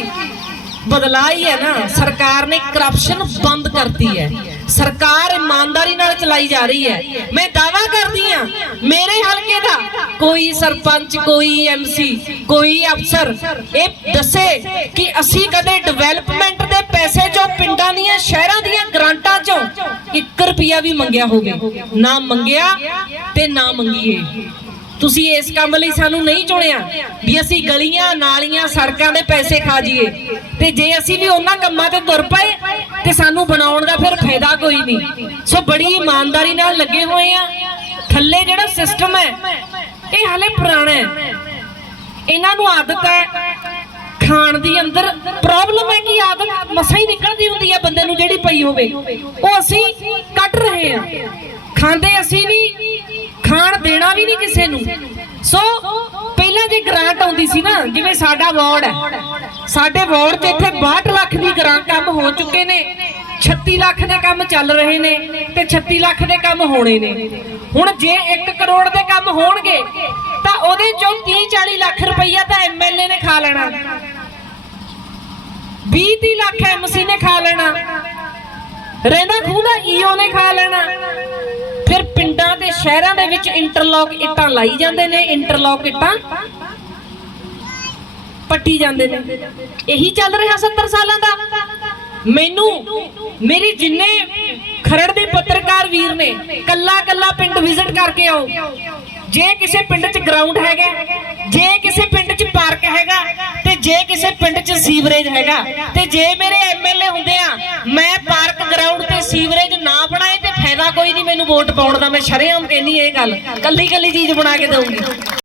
ਜੀ ਹੈ ਨਾ। ਸਰਕਾਰ ਨੇ ਕਰਪਸ਼ਨ ਬੰਦ ਕਰਤੀ ਹੈ। ਸਰਕਾਰ ਇਮਾਨਦਾਰੀ ਨਾਲ ਚਲਾਈ ਜਾ ਰਹੀ ਹੈ। ਮੈਂ ਦਾਵਾ ਕਰਦੀ ਆ ਮੇਰੇ ਹਲਕੇ ਦਾ ਕੋਈ ਸਰਪੰਚ, ਕੋਈ ਐਮਸੀ ਕੋਈ ਅਫਸਰ, ਇਹ ਦੱਸੇ ਕਿ ਅਸੀਂ ਕਦੇ ਡਿਵੈਲਪਮੈਂਟ ਦੇ ਪੈਸੇ ਚੋਂ ਪਿੰਡਾਂ ਦੀਆਂ, ਸ਼ਹਿਰਾਂ ਦੀਆਂ ਗ੍ਰਾਂਟਾਂ ਚੋਂ 1 ਰੁਪਿਆ ਵੀ ਮੰਗਿਆ ਹੋਵੇ। ਨਾ ਮੰਗਿਆ ਤੇ ਨਾ ਮੰਗੀਏ। ਤੁਸੀਂ ਇਸ ਕੰਮ ਲਈ ਸਾਨੂੰ ਨਹੀਂ ਚੁਣਿਆ ਵੀ ਅਸੀਂ ਗਲੀਆਂ, ਨਾਲੀਆਂ, ਸੜਕਾਂ ਦੇ ਪੈਸੇ ਖਾ ਜੀਏ ਤੇ ਜੇ ਅਸੀਂ ਵੀ ਉਹਨਾਂ ਕੰਮਾਂ ਤੇ ਤੁਰ ਪਏ ਤੇ ਸਾਨੂੰ ਬਣਾਉਣ ਦਾ ਫਿਰ ਫਾਇਦਾ ਕੋਈ ਨਹੀਂ। ਸੋ ਬੜੀ ਇਮਾਨਦਾਰੀ ਨਾਲ ਲੱਗੇ ਹੋਏ ਆ। ਥੱਲੇ ਜਿਹੜਾ ਸਿਸਟਮ ਹੈ, ਇਹ ਹਾਲੇ ਪੁਰਾਣਾ ਹੈ। ਇਹਨਾਂ ਨੂੰ ਆਦਤ ਹੈ, ਖਾਣ ਦੀ ਅੰਦਰ ਪ੍ਰੋਬਲਮ ਹੈ ਕਿ ਆਦਤ ਮਸਾਂ ਹੀ ਨਿਕਲਦੀ ਹੁੰਦੀ ਹੈ ਬੰਦੇ ਨੂੰ ਜਿਹੜੀ ਪਈ ਹੋਵੇ। ਉਹ ਅਸੀਂ ਕੱਟ ਰਹੇ ਹਾਂ। ਖਾਂਦੇ ਅਸੀਂ ਨਹੀਂ ਖਾਣ ਦੇਣਾ ਵੀ ਨਹੀਂ ਕਿਸੇ ਨੂੰ। ਸੋ ਪਹਿਲਾਂ ਜੇ ਗ੍ਰਾਂਟ ਆਉਂਦੀ ਸੀ ਨਾ, ਜਿਵੇਂ ਸਾਡਾ ਵਾਰਡ ਹੈ, ਸਾਡੇ ਵਾਰਡ ਤੇ ਇੱਥੇ 62 ਲੱਖ ਦੀ ਗ੍ਰਾਂਟ ਕੰਮ ਹੋ ਚੁੱਕੇ ਨੇ 36 ਲੱਖ ਦੇ ਕੰਮ ਚੱਲ ਰਹੇ ਨੇ ਤੇ 36 ਲੱਖ ਦੇ ਕੰਮ ਹੋਣੇ ਨੇ। ਹੁਣ ਜੇ 1 ਕਰੋੜ ਦੇ ਕੰਮ ਹੋਣਗੇ, ਤਾਂ ਉਹਦੇ ਚੋਂ 30 40 ਲੱਖ ਰੁਪਈਆ ਤਾਂ ਐਮਐਲਏ ਨੇ ਖਾ ਲੈਣਾ। 20 30 ਲੱਖ ਐਮਸੀ ਨੇ ਖਾ ਲੈਣਾ। ਰਹਿੰਦਾ ਖੂੰਦਾ ਈਓ ਨੇ ਖਾ ਲੈਣਾ। ਸ਼ਹਿਰਾਂ ਦੇ ਵਿੱਚ ਇੰਟਰਲੌਕ ਇੱਟਾਂ ਲਾਈ ਜਾਂਦੇ ਨੇ ਇੰਟਰਲੌਕ ਇੱਟਾਂ ਪੱਟੀ ਜਾਂਦੇ ਨੇ। ਇਹੀ ਚੱਲ ਰਿਹਾ 70 ਸਾਲਾਂ ਦਾ। ਮੈਨੂੰ, ਮੇਰੀ ਜਿੰਨੇ ਖਰੜ ਦੇ ਪੱਤਰਕਾਰ ਵੀਰ ਨੇ, ਕੱਲਾ ਕੱਲਾ ਪਿੰਡ ਵਿਜ਼ਿਟ ਕਰਕੇ ਆਓ। ਜੇ ਕਿਸੇ ਪਿੰਡ 'ਚ ਗਰਾਊਂਡ ਹੈਗਾ, ਜੇ ਕਿਸੇ ਪਿੰਡ 'ਚ ਪਾਰਕ ਹੈਗਾ, ਤੇ ਜੇ ਕਿਸੇ ਪਿੰਡ 'ਚ ਸੀਵਰੇਜ ਹੈਗਾ, ਤੇ ਜੇ ਮੇਰੇ ਐਮਐਲਏ ਹੁੰਦੇ ਆ, ਮੈਂ ਪਾਰਕ ਗਰਾਊਂਡ ਤੇ ਸੀਵਰੇਜ ਫਾਇਦਾ ਕੋਈ ਨਹੀਂ ਮੈਨੂੰ ਵੋਟ ਪਾਉਣ ਦਾ, ਮੈਂ ਸ਼ਰੇਆਮ ਕਹਿੰਨੀ ਇਹ ਗੱਲ। ਕੱਲੀ ਕੱਲੀ ਚੀਜ਼ ਬਣਾ ਕੇ ਦਊਂਗੀ।